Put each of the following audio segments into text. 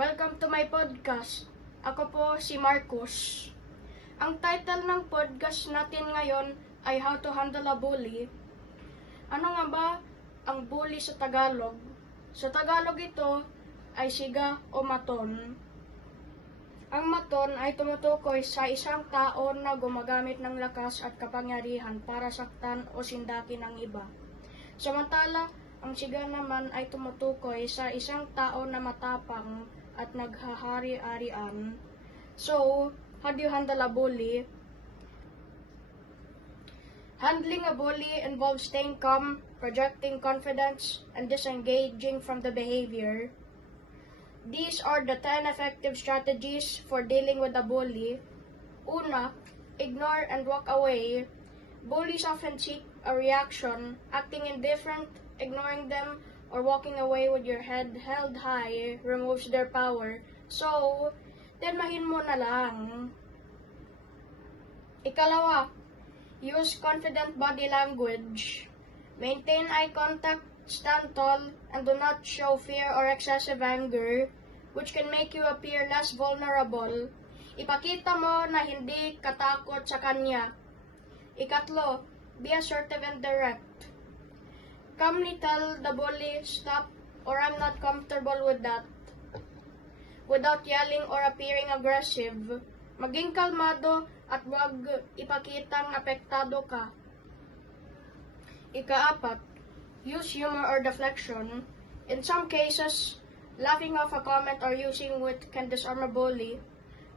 Welcome to my podcast. Ako po si Marcos. Ang title ng podcast natin ngayon ay How to Handle a Bully. Ano nga ba ang bully sa Tagalog? Sa Tagalog ito ay siga o maton. Ang maton ay tumutukoy sa isang tao na gumagamit ng lakas at kapangyarihan para saktan o sindakin ang iba. Samantala, ang siga naman ay tumutukoy sa isang tao na matapang at naghahari-arian. So, how do you handle a bully? Handling a bully involves staying calm, projecting confidence, and disengaging from the behavior. These are the 10 effective strategies for dealing with a bully. Una, ignore and walk away. Bullies often seek a reaction, acting indifferent, ignoring them, or walking away with your head held high removes their power. So, dirmahin mo na lang. Ikalawa, use confident body language. Maintain eye contact, stand tall, and do not show fear or excessive anger, which can make you appear less vulnerable. Ipakita mo na hindi katakot sa kanya. Ikatlo, be assertive and direct. Calmly tell the bully, stop, or I'm not comfortable with that, without yelling or appearing aggressive. Maging kalmado at huwag ipakitang apektado ka. Ikaapat, use humor or deflection. In some cases, laughing off a comment or using wit can disarm a bully.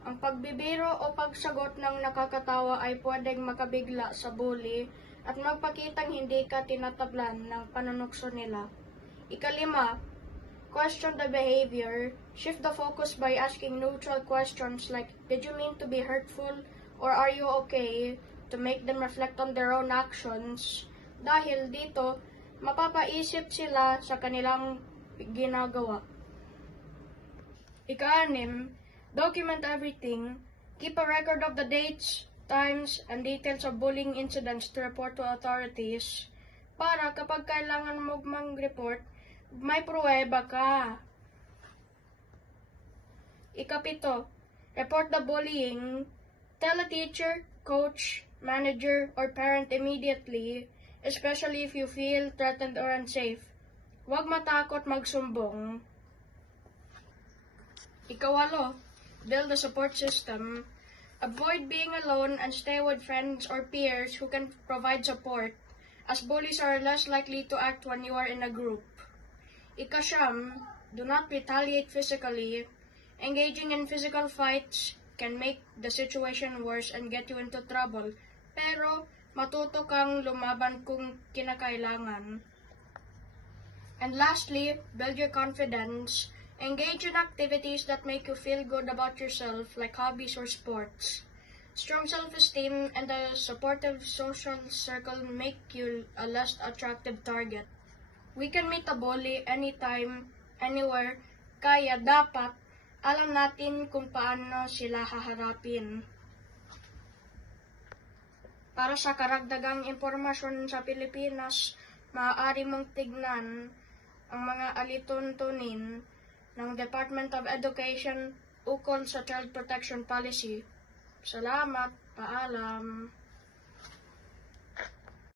Ang pagbibiro o pagsagot ng nakakatawa ay pwedeng makabigla sa bully at magpakitang hindi ka tinatablan ng panunukso nila. Ikalima, question the behavior. Shift the focus by asking neutral questions like, did you mean to be hurtful or are you okay? To make them reflect on their own actions. Dahil dito, mapapaisip sila sa kanilang ginagawa. Ika-6, document everything. Keep a record of the dates, times, and details of bullying incidents to report to authorities para kapag kailangan mo mag-report, may pruweba ka. Ika-7, report the bullying. Tell a teacher, coach, manager, or parent immediately, especially if you feel threatened or unsafe. Huwag matakot magsumbong. Ika-8, build a support system. Avoid being alone and stay with friends or peers who can provide support, as bullies are less likely to act when you are in a group. Ika-9, do not retaliate physically. Engaging in physical fights can make the situation worse and get you into trouble, pero matuto kang lumaban kung kinakailangan. And lastly, build your confidence. Engage in activities that make you feel good about yourself, like hobbies or sports. Strong self-esteem and a supportive social circle make you a less attractive target. We can meet a bully anytime, anywhere, kaya dapat alam natin kung paano sila haharapin. Para sa karagdagang impormasyon sa Pilipinas, maaari mong tignan ang mga alituntunin ng Department of Education ukol sa Child Protection Policy. Salamat, paalam.